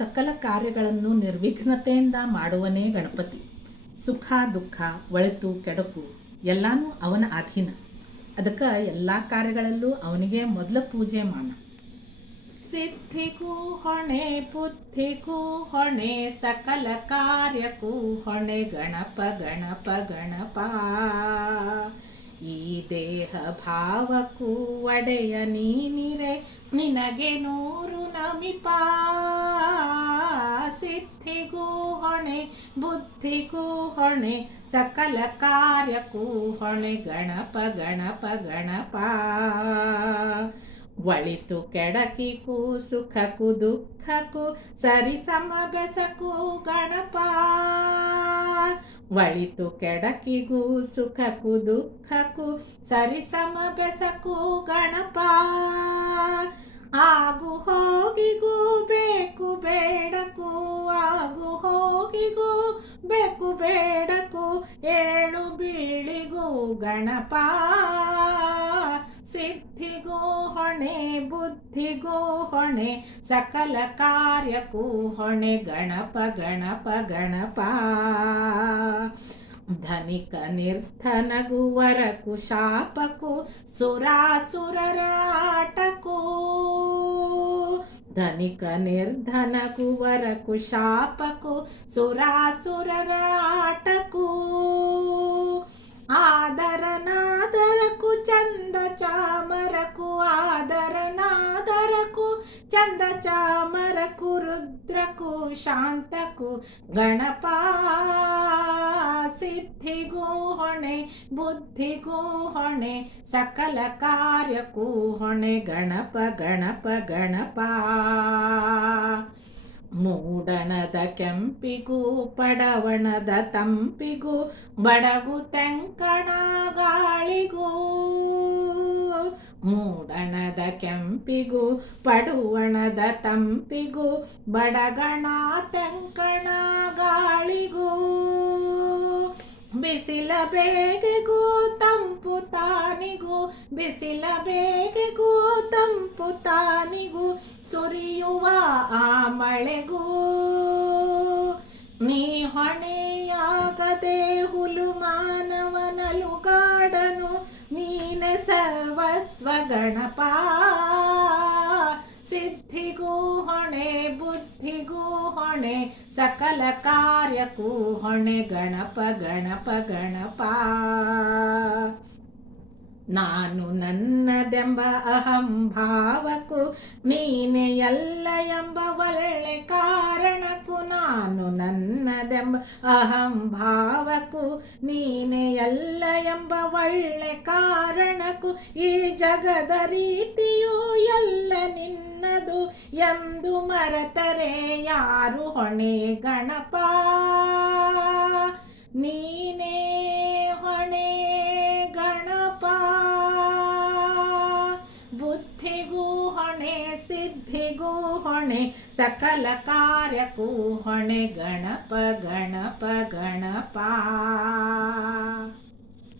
ಸಕಲ ಕಾರ್ಯಗಳನ್ನು ನಿರ್ವಿಘ್ನತೆಯಿಂದ ಮಾಡುವನೇ ಗಣಪತಿ. ಸುಖ ದುಃಖ ಒಳಿತು ಕೆಡುಕು ಎಲ್ಲನೂ ಅವನ ಅಧೀನ. ಅದಕ್ಕೆ ಎಲ್ಲ ಕಾರ್ಯಗಳಲ್ಲೂ ಅವನಿಗೆ ಮೊದಲ ಪೂಜೆ ಮಾಡ. ಸಿದ್ಧಿಗೂ ಹೊಣೆ ಬುದ್ಧಿಗೂ ಹೊಣೆ ಸಕಲ ಕಾರ್ಯಕ್ಕೂ ಹೊಣೆ ಗಣಪ ಗಣಪ ಗಣಪ. ಈ ದೇಹ ಭಾವಕ್ಕೂ ಒಡೆಯ ನೀನಿರೆ ನಿನಗೆ ನೂರು ನಮಿಪ. ಸಿದ್ಧಿಗೂ ಹೊಣೆ ಬುದ್ಧಿಗೂ ಹೊಣೆ ಸಕಲ ಕಾರ್ಯಕ್ಕೂ ಹೊಣೆ ಗಣಪ ಗಣಪ ಗಣಪ. ಒಳಿತು ಕೆಡಕಿಗೂ ಸುಖಕ್ಕೂ ದುಃಖಕ್ಕೂ ಸರಿ ಸಮ ಬೆಸಕು ಗಣಪ. ಒಳಿತು ಕೆಡಕಿಗೂ ಸುಖಕ್ಕೂ ದುಃಖಕ್ಕೂ ಸರಿ ಸಮ ಬೆಸಕು ಗಣಪ. ಆಗು ಹೋಗಿಗೂ ಬೇಕು ಬೇಡಕು ಆಗು ಹೋಗಿಗೂ ಬೇಕು ಬೇಡಕು ಏಳು ಬೀಳಿಗೂ ಗಣಪ. ಸಿದ್ಧಿಗೂ ಹೊಣೆ ಬುದ್ಧಿಗೂ ಹೊಣೆ ಸಕಲ ಕಾರ್ಯಕ್ಕೂ ಹೊಣೆ ಗಣಪ ಗಣಪ ಗಣಪ. ಧನಿಕ ನಿರ್ಧನಗೂ ವರಕು ಶಾಪಕ್ಕೂ ಸುರಾಸುರರ ಆಟಕ್ಕೂ. ಧನಿಕ ನಿರ್ಧನಗೂ ವರಕು ಶಾಪಕ್ಕೂ ಸುರಾಸುರರ ಆಟಕ್ಕೂ. ಆದರನಾದರಕು ಚಂದ ಚಾಮರಕು ಆದರನಾದರಕು ಚಂದ ಚಾಮರಕು ರುದ್ರಕು ಶಾಂತಕು ಗಣಪ. ಸಿದ್ಧಿಗೂ ಹೊಣೆ ಬುದ್ಧಿಗೂ ಹೊಣೆ ಸಕಲ ಕಾರ್ಯಕ್ಕೂ ಹೊಣೆ ಗಣಪ ಗಣಪ ಗಣಪ. ಮೂಡಣದ ಕೆಂಪಿಗೂ ಪಡವಣದ ತಂಪಿಗೂ ಬಡಗು ತೆಂಕಣ ಗಾಳಿಗೂ. ಮೂಡಣದ ಕೆಂಪಿಗೂ ಪಡುವಣದ ತಂಪಿಗೂ ಬಡಗಣ ತೆಂಕಣ ಗಾಳಿಗೂ. ಬಿಸಿಲ ಬೇಗೆಗೂ ತಂಪು ತಾನಿಗೂ ಬಿಸಿಲ ಬೇಗೆಗೂ ತಂಪು ತಾನಿಗೂ ಸುರಿಯುವ ಆ ಮಳೆಗೂ. ನೀ ಹೊಣೆಯಾಗದೆ ಹುಲು ಮಾನವನಲುಗಾಡನು ನೀನೆ ಸರ್ವಸ್ವ ಗಣಪ. ಸಿದ್ಧಿಗೂ ಹೊಣೆ ಬುದ್ಧಿಗೂ ಹೊಣೆ ಸಕಲ ಕಾರ್ಯಕ್ಕೂ ಹೊಣೆ ಗಣಪ ಗಣಪ ಗಣಪ. ನಾನು ನನ್ನದೆಂಬ ಅಹಂಭಾವಕ್ಕೂ ನೀನೆ ಎಲ್ಲ ಎಂಬ ಒಳ್ಳೆ ಕಾರಣಕ್ಕೂ. ನಾನು ನನ್ನದೆಂಬ ಅಹಂಭಾವಕ್ಕೂ ನೀನೆ ಎಲ್ಲ ಎಂಬ ಒಳ್ಳೆ ಕಾರಣಕ್ಕೂ. ಈ ಜಗದ ರೀತಿಯು ಎಲ್ಲ ನಿನ್ನದು ಎಂದು ಮರೆತರೆ ಯಾರು ಹೊಣೆ ಗಣಪ. ನೀನೇ ಹೊಣೆ ಗಣಪ. ಬುದ್ಧಿಗೂ ಹೊಣೆ ಸಿದ್ಧಿಗೂ ಹೊಣೆ ಸಕಲ ಕಾರ್ಯಕ್ಕೂ ಹೊಣೆ ಗಣಪ ಗಣಪ ಗಣಪ.